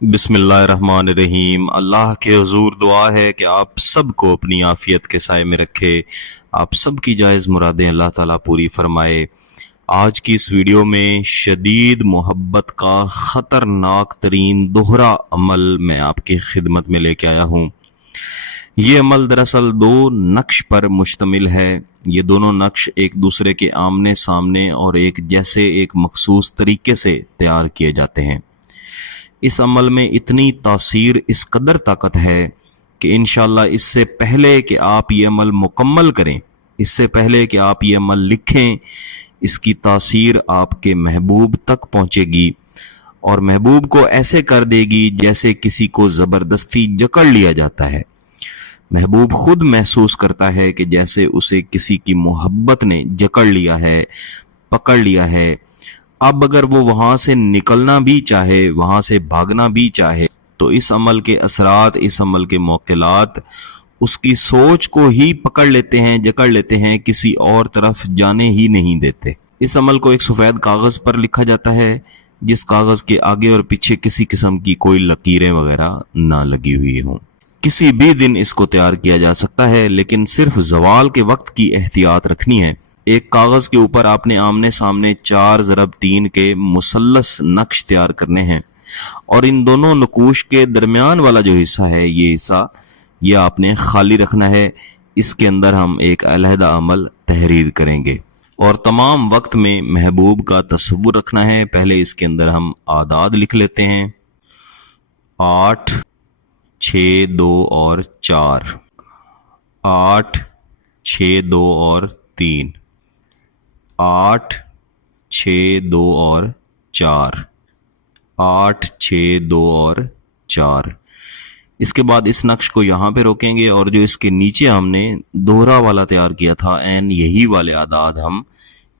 बिस्मिल्लाहिर्रहमानिर्रहीम। अल्लाह के हुजूर दुआ है कि आप सब को अपनी आफियत के साए में रखे, आप सब की जायज़ मुरादें अल्लाह ताला पूरी फरमाए। आज की इस वीडियो में शदीद मोहब्बत का ख़तरनाक तरीन दोहरा अमल मैं आपकी खिदमत में लेके आया हूँ। ये अमल दरअसल दो नक्श पर मुश्तमिल है। ये दोनों नक्श एक दूसरे के आमने सामने और एक जैसे एक मखसूस तरीके से तैयार किए जाते हैं। इस अमल में इतनी तासीर, इस कदर ताकत है कि इंशाअल्लाह इससे पहले कि आप ये अमल मुकम्मल करें, इससे पहले कि आप ये अमल लिखें, इसकी तासीर आपके महबूब तक पहुंचेगी और महबूब को ऐसे कर देगी जैसे किसी को ज़बरदस्ती जकड़ लिया जाता है। महबूब खुद महसूस करता है कि जैसे उसे किसी की मोहब्बत ने जकड़ लिया है, पकड़ लिया है। अब अगर वो वहां से निकलना भी चाहे, वहां से भागना भी चाहे, तो इस अमल के असरात, इस अमल के मौकिलात उसकी सोच को ही पकड़ लेते हैं, जकड़ लेते हैं, किसी और तरफ जाने ही नहीं देते। इस अमल को एक सफेद कागज पर लिखा जाता है, जिस कागज के आगे और पीछे किसी किस्म की कोई लकीरें वगैरह ना लगी हुई हों। किसी भी दिन इसको तैयार किया जा सकता है, लेकिन सिर्फ ज़वाल के वक्त की एहतियात रखनी है। एक कागज के ऊपर आपने आमने सामने 4 × 3 के मुसल्लस नक्श तैयार करने हैं और इन दोनों नकूश के दरमियान वाला जो हिस्सा है, ये हिस्सा ये आपने खाली रखना है। इसके अंदर हम एक अलहदा अमल तहरीर करेंगे और तमाम वक्त में महबूब का तस्वुर रखना है। पहले इसके अंदर हम आदाद लिख लेते हैं, 8, 6, 2 और 4, 8, 6, 2 और 3, 8, 6, 2 और 4, 8, 6, 2 और 4। इसके बाद इस नक्श को यहाँ पे रोकेंगे और जो इसके नीचे हमने दोहरा वाला तैयार किया था, एन यही वाले आदाद हम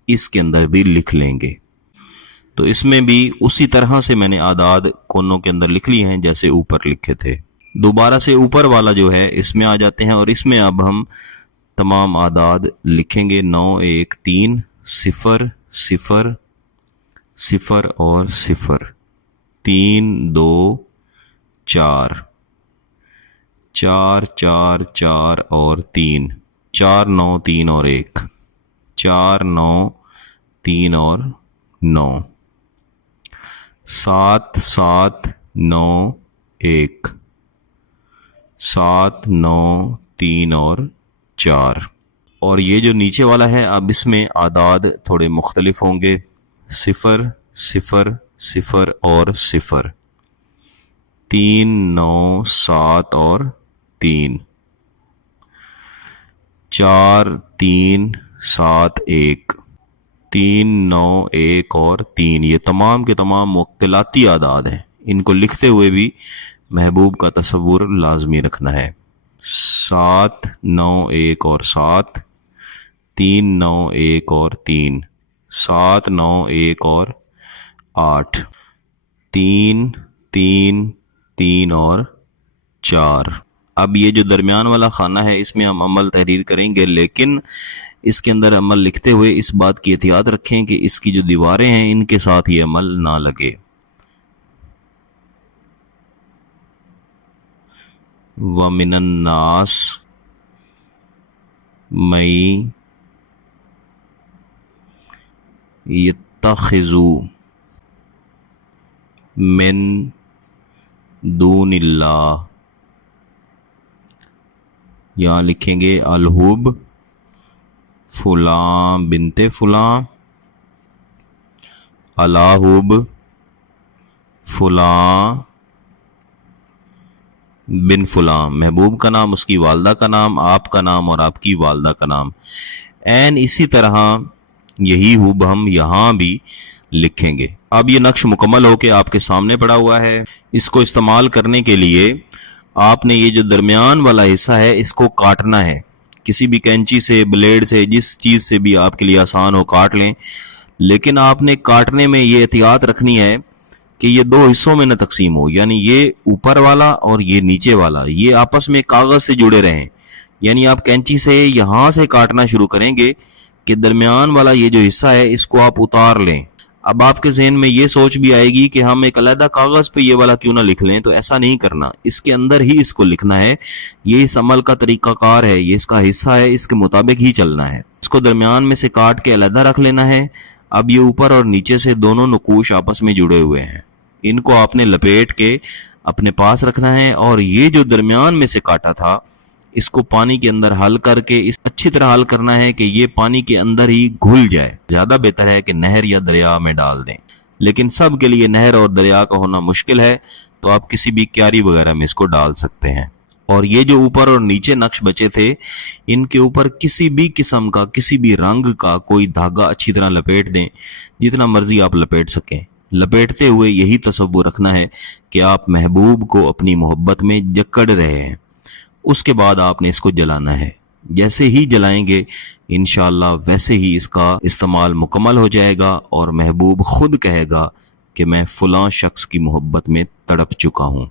इसके अंदर भी लिख लेंगे। तो इसमें भी उसी तरह से मैंने आदाद कोनों के अंदर लिख लिए हैं जैसे ऊपर लिखे थे। दोबारा से ऊपर वाला जो है इसमें आ जाते हैं और इसमें अब हम तमाम आदाद लिखेंगे। 9, 1, 3, 0, 0, 0 और 0, 3, 2, 4, 4, 4, 4 और 3, 4, 9, 3 और 1, 4, 9, 3 और 9, 7, 7, 9, 1, 7, 9, 3 और 4। और ये जो नीचे वाला है, अब इसमें आदाद थोड़े मुख्तलिफ होंगे। 0, 0, 0 और 0, 3, 9, 7 और 3, 4, 3, 7, 1, 3, 9, 1 और 3। ये तमाम के तमाम मुख्तलाती आदाद हैं। इनको लिखते हुए भी महबूब का तस्वुर लाजमी रखना है। 7, 9, 1 और 7, 3, 9, 1 और 3, 7, 9, 1 और 8, 3, 3, 3 और 4। अब ये जो दरमियान वाला खाना है इसमें हम अमल तहरीर करेंगे, लेकिन इसके अंदर अमल लिखते हुए इस बात की एहतियात रखें कि इसकी जो दीवारें हैं इनके साथ ये अमल ना लगे। व मिनन नास मई यत्तखिज़ु मिन दूनिल्लाह। यहाँ लिखेंगे अलहुब फुलां बिनते फुलां, अलाहुब फुलां बिन फुलां। महबूब का नाम, उसकी वालदा का नाम, आपका नाम और आपकी वालदा का नाम। एन इसी तरह यही हुब हम यहाँ भी लिखेंगे। अब ये नक्श मुकम्मल होके आपके सामने पड़ा हुआ है। इसको इस्तेमाल करने के लिए आपने ये जो दरमियान वाला हिस्सा है इसको काटना है। किसी भी कैंची से, ब्लेड से, जिस चीज़ से भी आपके लिए आसान हो काट लें, लेकिन आपने काटने में ये एहतियात रखनी है कि ये दो हिस्सों में न तकसीम हो, यानी ये ऊपर वाला और ये नीचे वाला ये आपस में कागज से जुड़े रहें। यानी आप कैंची से यहाँ से काटना शुरू करेंगे कि दरमियान वाला ये जो हिस्सा है इसको आप उतार लें। अब आपके ज़हन में ये सोच भी आएगी कि हम एक अलग कागज़ पे ये वाला क्यों ना लिख लें, तो ऐसा नहीं करना, इसके अंदर ही इसको लिखना है। ये इस अमल का तरीक़ाकार है, ये इसका हिस्सा है, इसके मुताबिक ही चलना है। इसको दरमियान में से काट के अलग रख लेना है। अब ये ऊपर और नीचे से दोनों नकूश आपस में जुड़े हुए हैं, इनको आपने लपेट के अपने पास रखना है। और ये जो दरमियान में से काटा था, इसको पानी के अंदर हल करके इस अच्छी तरह हल करना है कि ये पानी के अंदर ही घुल जाए। ज़्यादा बेहतर है कि नहर या दरिया में डाल दें, लेकिन सब के लिए नहर और दरिया का होना मुश्किल है, तो आप किसी भी क्यारी वगैरह में इसको डाल सकते हैं। और ये जो ऊपर और नीचे नक्श बचे थे, इनके ऊपर किसी भी किस्म का, किसी भी रंग का कोई धागा अच्छी तरह लपेट दें, जितना मर्जी आप लपेट सकें। लपेटते हुए यही तसव्वुर रखना है कि आप महबूब को अपनी मोहब्बत में जकड़ रहे हैं। उसके बाद आपने इसको जलाना है। जैसे ही जलाएंगे इंशाअल्लाह वैसे ही इसका इस्तेमाल मुकम्मल हो जाएगा और महबूब खुद कहेगा कि मैं फलां शख्स की मोहब्बत में तड़प चुका हूँ।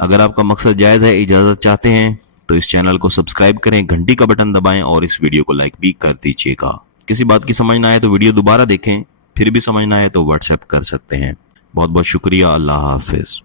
अगर आपका मकसद जायज़ है, इजाज़त चाहते हैं, तो इस चैनल को सब्सक्राइब करें, घंटी का बटन दबाएं और इस वीडियो को लाइक भी कर दीजिएगा। किसी बात की समझ ना आए तो वीडियो दोबारा देखें, फिर भी समझ ना आए तो व्हाट्सएप कर सकते हैं। बहुत बहुत शुक्रिया। अल्लाह हाफिज़।